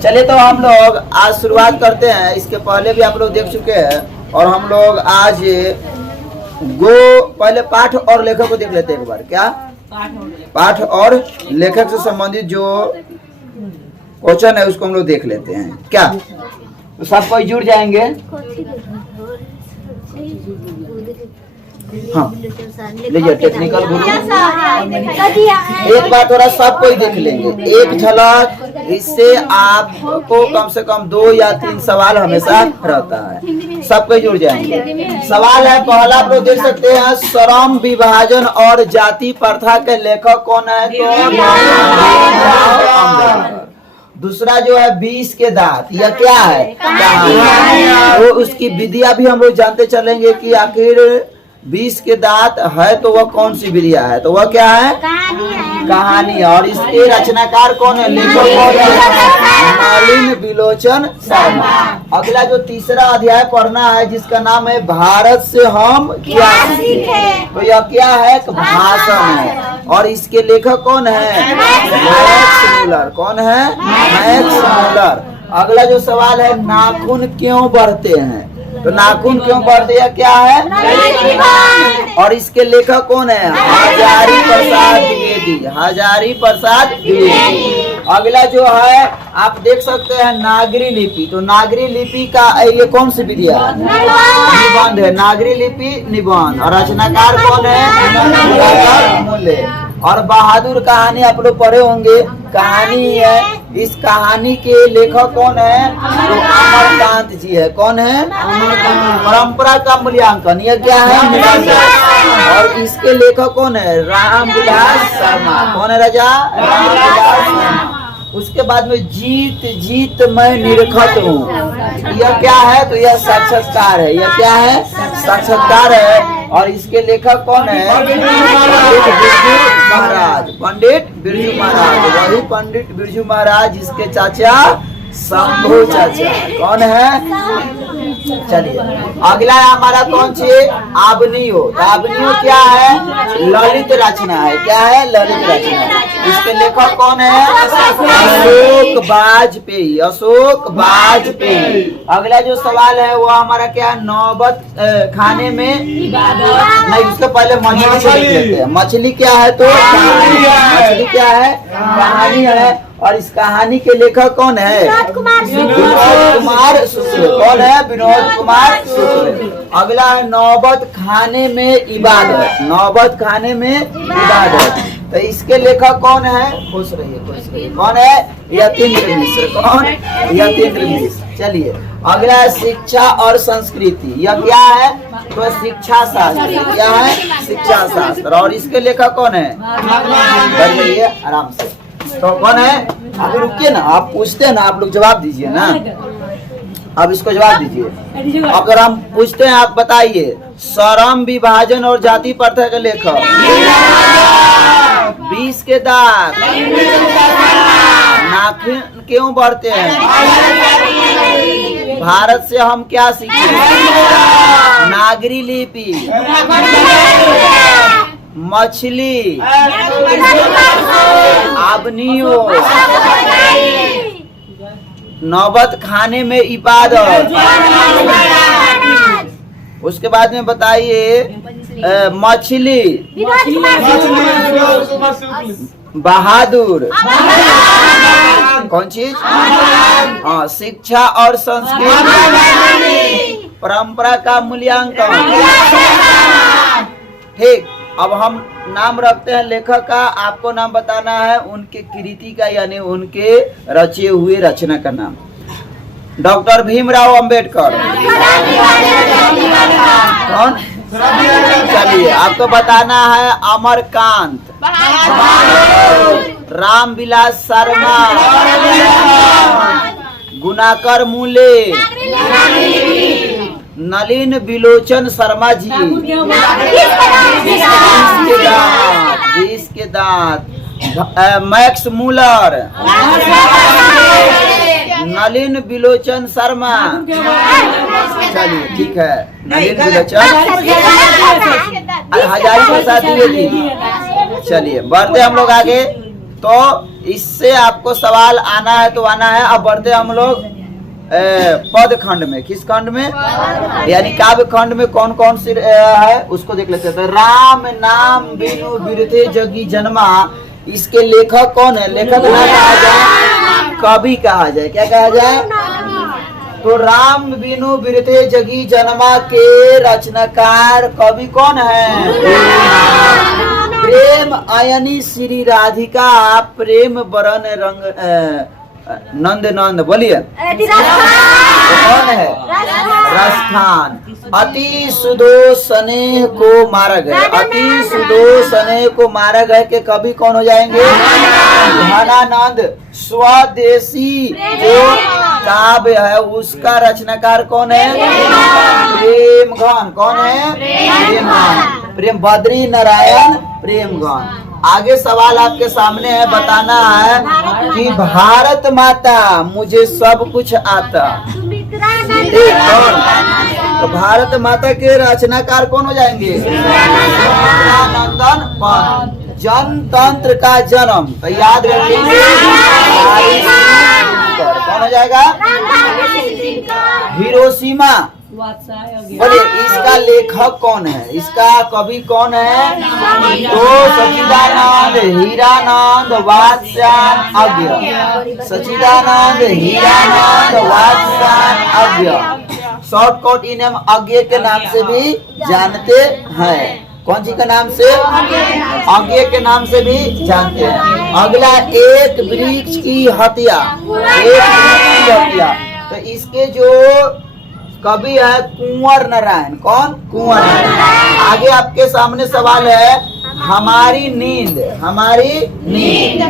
चलिए तो हम लोग आज शुरुआत करते हैं। इसके पहले भी आप लोग देख चुके हैं और हम लोग आज पहले पाठ और लेखक को देख लेते हैं एक बार। क्या पाठ और लेखक से संबंधित जो क्वेश्चन है उसको हम लोग देख लेते हैं। क्या तो सब कोई जुड़ जाएंगे? हाँ लीजिए टेक्निकल गुरु एक बार थोड़ा सब कोई देख लेंगे एक झलक। इससे आपको कम से कम 2 या 3 सवाल हमेशा रहता है। सब कोई जुड़ जाएंगे। सवाल है पहला, आप लोग देख सकते हैं श्रम विभाजन और जाति प्रथा के लेखक कौन है? तो दूसरा जो है 20 के दांत, यह क्या है? कहानी। तो उसकी विधिया भी हम लोग जानते चलेंगे कि आखिर 20 के दांत है तो वह कौन सी विधिया है? तो वह क्या है? कहानी। और इसके रचनाकार कौन है? लेखक कौन है? नलिन बिलोचन शर्मा। अगला जो तीसरा अध्याय पढ़ना है जिसका नाम है भारत से हम क्या सीखे। तो यह क्या है? भाषण है। और इसके लेखक कौन है? Max Muller. कौन है? Max Muller. अगला जो सवाल है नाखून क्यों बढ़ते हैं? तो नाखून क्यों बढ़ते हैं क्या है? और इसके लेखक कौन है? हजारी प्रसाद द्विवेदी। हजारी प्रसाद द्विवेदी। अगला जो है आप देख सकते हैं नागरी लिपि। तो नागरी लिपि का ये कौन सी विधिया है? निबंध है। नागरी लिपि निबंध। और रचनाकार कौन है? मूल्य। और बहादुर कहानी आप लोग पढ़े होंगे, कहानी है। इस कहानी के लेखक कौन है? तो अमरकांत जी है। कौन है? परंपरा का मूल्यांकन, यह क्या है? और इसके लेखक कौन है? रामविलास शर्मा। कौन है राजा? रामविलास शर्मा। उसके बाद में जीत जीत मैं निरखत हूँ, यह क्या है? तो यह साक्षात्कार है। यह क्या है? साक्षात्कार है। और इसके लेखक कौन है? महाराज, पंडित बिरजू महाराज। वही पंडित बिरजू महाराज जिसके चाचा शंभू चाचा। कौन है? चलिए अगला हमारा कौन सी? आबनियो। तो आबनियो क्या है? ललित रचना है। क्या है? ललित रचना। इसके लेखक कौन है? अशोक वाजपेयी। अशोक वाजपेयी। अगला जो सवाल है वो हमारा क्या है? नौबत खाने में नहीं, उससे पहले मछली को देख लेते हैं। मछली क्या है? तो मछली क्या है? कहानी है। और इस कहानी के लेखक कौन है? विनोद कुमार शुक्ल। कौन है? विनोद कुमार शुक्ल। अगला है नौबत खाने में इबादत। नौबत खाने में इबादत। तो इसके लेखक कौन है? खुश रहिए खुश रहिए। कौन है? यतीन्द्र मिश्र। कौन? यतीन्द्र मिश्र। चलिए अगला है शिक्षा और संस्कृति। यह क्या है? तो शिक्षा शास्त्र। क्या है? शिक्षा शास्त्र। और इसके लेखक कौन है? बढ़िए आराम से। तो कौन है? आप रुकिए ना, आप पूछते हैं ना, आप लोग जवाब दीजिए ना। अब इसको जवाब दीजिए। अगर हम पूछते हैं आप बताइए श्रम विभाजन और जाति प्रथा के लेखक। 20 के दांत। नाखून क्यों बढ़ते हैं? भारत से हम क्या सीखे? नागरी लिपि। मछली। आबनियो। नौबत खाने में इबादत। उसके बाद में बताइए मछली। बहादुर। कौन चीज? हाँ शिक्षा और संस्कृति। परंपरा का मूल्यांकन। ठीक। अब हम नाम रखते हैं लेखक का। आपको नाम बताना है उनके कृति का, यानी उनके रचे हुए रचना का नाम। डॉक्टर भीमराव अंबेडकर। कौन? चलिए आपको बताना है अमरकांत। रामविलास शर्मा। गुणाकर मूले। नलिन बिलोचन शर्मा जी। 20 के दांत। Max Muller. नलिन बिलोचन शर्मा। चलिए ठीक है। नलिन बिलोचन। हजारी प्रसाद द्विवेदी। चलिए बढ़ते हम लोग आगे। तो इससे आपको सवाल आना है तो आना है। अब बढ़ते हम लोग पद खंड में। किस खंड में? यानी काव्य खंड में कौन कौन सी है उसको देख लेते हैं। तो राम नाम बिनु बिरथे जगी जन्मा, इसके लेखक कौन है? लेखक ना कहा जाए, कवि कहा जाए। क्या कहा जाए? तो राम बिनु बिरथे जगी जन्मा के रचनाकार कवि कौन है? प्रेम अयनी श्री राधिका प्रेम बरन रंग नंद नंद। बोलिए कौन है? रसखान। अति सुदो स्नेह को मारा गया, अति सुदो स्नेह को मारा गया के कवि कौन हो जाएंगे? घनानंद। स्वदेशी जो काव्य है उसका रचनाकार कौन है? प्रेम घन। कौन है? प्रेम घन। प्रेम बद्री नारायण प्रेम घन। आगे सवाल आपके सामने है, बताना है कि भारत माता मुझे सब कुछ आता। कौन? तो भारत माता के रचनाकार कौन हो जाएंगे? नंदन पंत। जनतंत्र का जन्म तो याद रखिए कौन हो जाएगा? हिरोशिमा। बोले इसका लेखक कौन है? इसका कवि कौन है? तो सच्चिदानंद हीरानंद वात्स्यायन अज्ञ। सच्चिदानंद हीरानंद वात्स्यायन अज्ञ। शॉर्टकट इन्हें अज्ञ के नाम से भी जानते हैं। कौन सी के नाम से? अज्ञ के नाम से भी जानते हैं। अगला एक वृक्ष की हत्या। एक वृक्ष की हत्या तो इसके जो कवि है कुंवर नारायण। कौन? कुंवर नारायण। आगे आपके सामने सवाल है हमारी नींद। हमारी नींद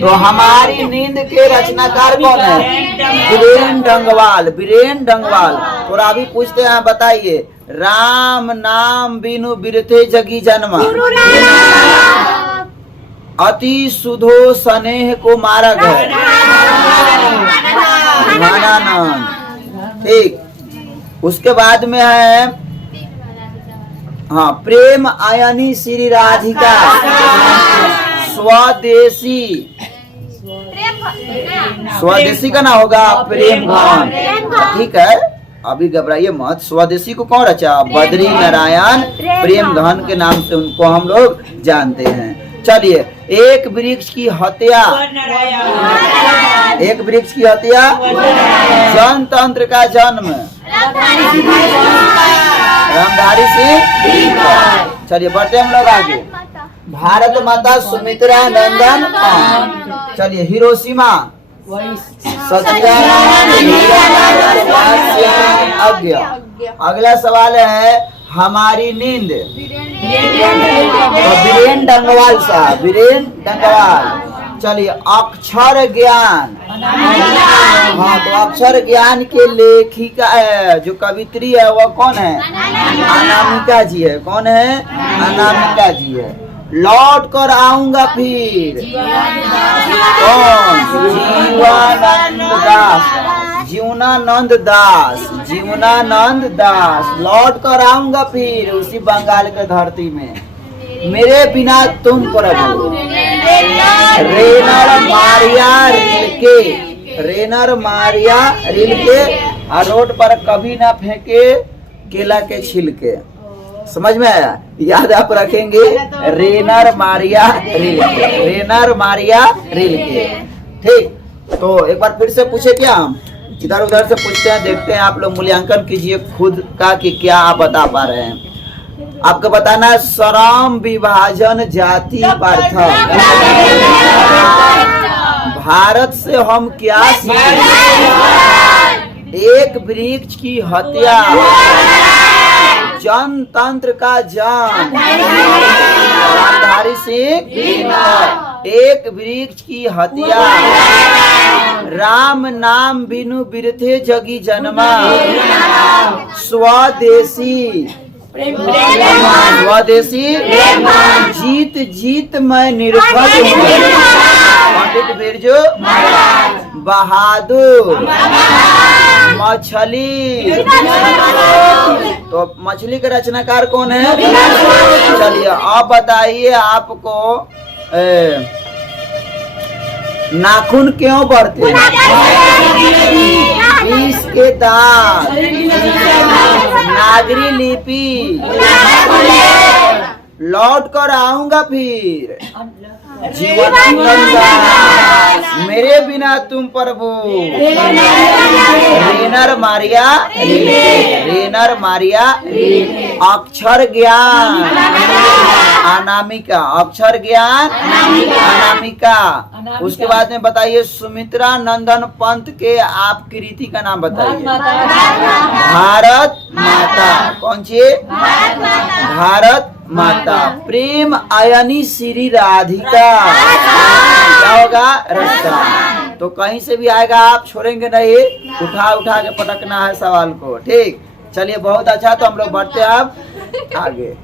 तो हमारी नींद के रचनाकार कौन है? बीरेन डंगवाल। बीरेन डंगवाल। और अभी पूछते हैं, बताइए राम नाम बिनु बिरथे जगी जन्मा, अति सुधो स्नेह को मारा गया। ठीक। उसके बाद में है हाँ प्रेम आयनी श्री राधिका स्वदेशी। स्वदेशी का ना होगा प्रेम घन। ठीक है अभी घबराइए मत। स्वदेशी को कौन रचा? बद्री नारायण प्रेम घन के नाम से उनको हम लोग जानते हैं। चलिए एक वृक्ष की हत्या। एक वृक्ष की हत्या। जनतंत्र का जन्म रामधारी सिंह। चलिए बढ़ते हम लोग आगे। भारत माता सुमित्रा नंदन। चलिए हिरोशिमा। सच्चिदानंद अज्ञ। अगला सवाल है हमारी नींद। बीरेन डंगवाल साहब। बीरेन डंगवाल। चलिए अक्षर ज्ञान। हाँ तो अक्षर ज्ञान के लेखिका जो कवित्री है वो कौन है? अनामिका जी है। कौन है? अनामिका जी है। लौट कर आऊंगा फिर कौन? जीवानंद दास। जीवनानंद दास। जीवनानंद दास। लौट कर आऊंगा फिर उसी बंगाल के धरती में, मेरे बिना तुम प्रभु। रेनर मारिया रिल के। रेनर मारिया रिल के। रोड पर कभी ना फेंके केला के छिलके। समझ में आया? याद आप रखेंगे रेनर मारिया रिल के। रेनर मारिया रिल के। ठीक। तो एक बार फिर से पूछे क्या? हम इधर उधर से पूछते हैं, देखते हैं आप लोग मूल्यांकन कीजिए खुद का कि क्या आप बता पा रहे हैं। आपको बताना है श्रम विभाजन जाति पार्थ। भारत से हम क्या सीखें? एक वृक्ष की हत्या। जनतंत्र का जन रामधारी सिंह। एक वृक्ष की हत्या। राम नाम बिनु बिरथे जगी जन्मा। स्वदेशी। स्वदेशी। जीत जीत मैं निर्भर पंडित बिरजू बहादुर। मछली। तो मछली के रचनाकार कौन है? चलिए अब बताइए आपको नाखून क्यों बढ़ते हैं? बीस के दांत, नागरी लिपि, लौट कर आऊंगा फिर, जीवनानंद, मेरे बिना तुम प्रभु, रेनर मारिया, रेनर मारिया, अक्षर ज्ञान, अनामिका, अक्षर ज्ञान, अनामिका। उसके बाद में बताइए सुमित्रा नंदन पंत के आप कृति का नाम बताइए। भारत माता। कौन सी? भारत माता। प्रेम आयनी श्री राधिका, क्या होगा? रास्ता। तो कहीं से भी आएगा, आप छोड़ेंगे नहीं, उठा उठा के पटकना है सवाल को। ठीक, चलिए बहुत अच्छा। तो हम लोग बढ़ते हैं अब आगे।